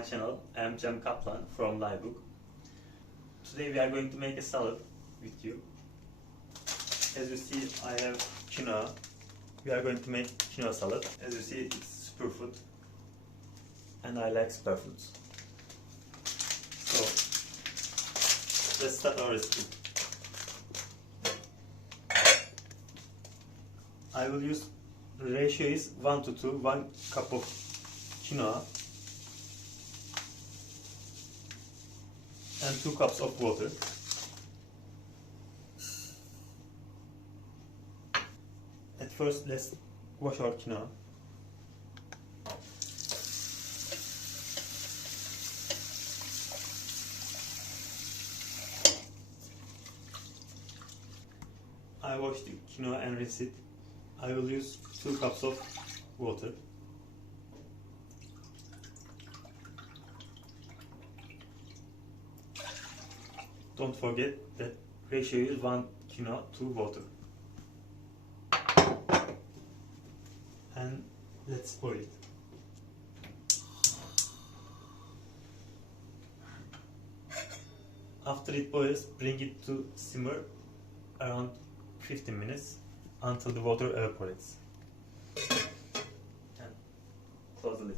my channel. I am Cem Kaplan from Livebook. Today we are going to make a salad with you. As you see, I have quinoa. We are going to make quinoa salad. As you see, it's superfood and I like superfoods. So let's start our recipe. I will use, the ratio is 1 to 2, 1 cup of quinoa and 2 cups of water. At first, let's wash our quinoa. I washed the quinoa and rinsed it. I will use 2 cups of water. Don't forget that ratio is 1 quinoa to water. And let's boil it. After it boils, bring it to simmer around 15 minutes until the water evaporates. And close the lid.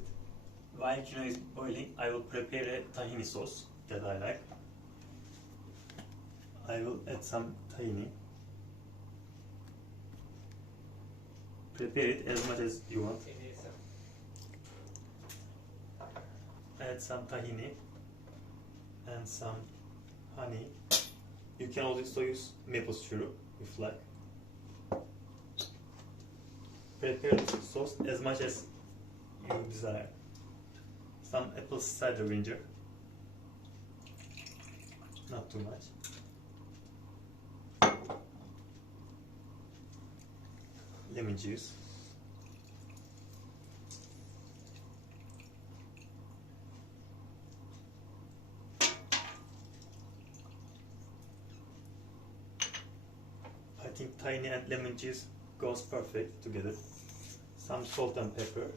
While quinoa is boiling, I will prepare a tahini sauce that I like. I will add some tahini. Prepare it as much as you want. Add some tahini and some honey. You can also use maple syrup if you like. Prepare the sauce as much as you desire. Some apple cider vinegar, not too much. Lemon juice. I think tahini and lemon juice goes perfect together. Some salt and pepper.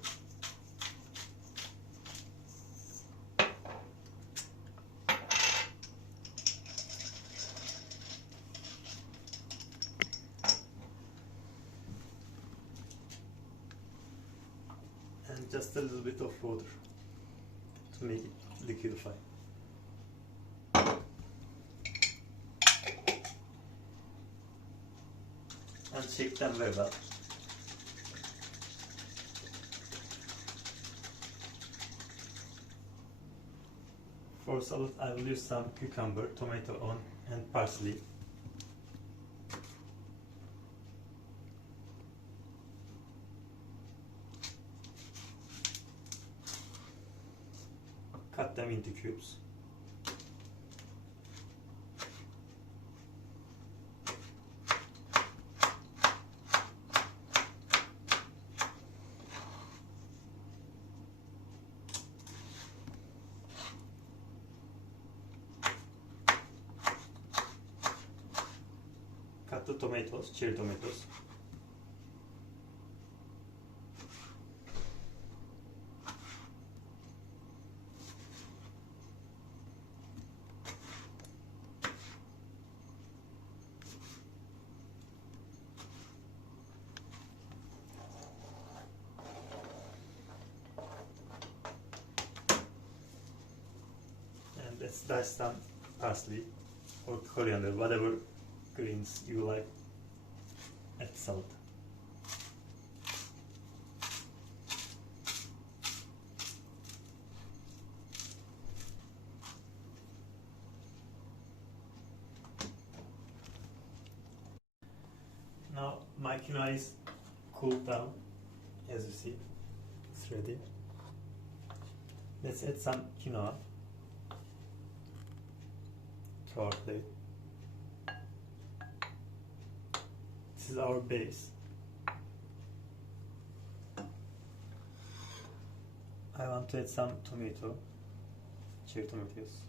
And just a little bit of water to make it liquidify. And shake them very well. For salad, I will use some cucumber, tomato, onion, and parsley. Cut them into cubes. Cut the tomatoes, cherry tomatoes. And let's dice some parsley or coriander, whatever greens you like at salad. Now my quinoa is cooled down, as you see, it's ready. Let's add some quinoa to our plate. This is our base. I want to add some tomato, cherry tomatoes.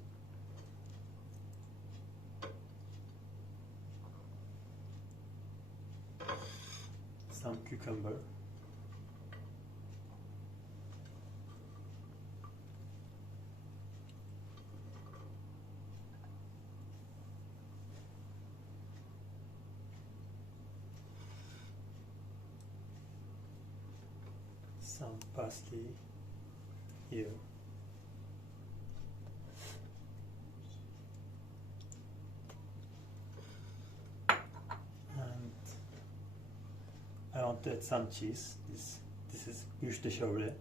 Some cucumber. some parsley here. And I want to add some cheese. This is Buche chevre.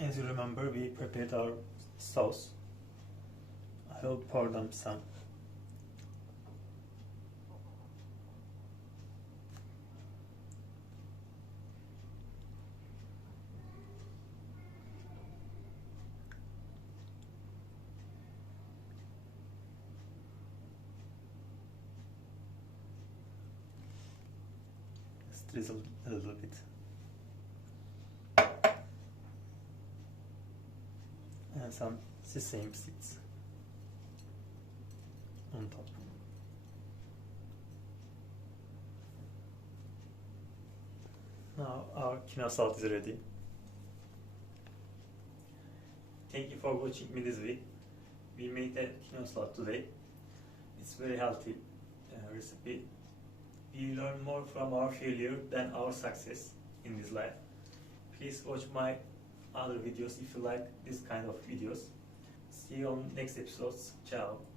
As you remember, we prepared our sauce. I will pour them some. Just drizzle a little bit. And some sesame seeds on top. Now our quinoa salad is ready. Thank you for watching me this week. We made a quinoa salad today. It's very healthy recipe. We learn more from our failure than our success in this life. Please watch my other videos if you like this kind of videos. See you on next episodes. Ciao.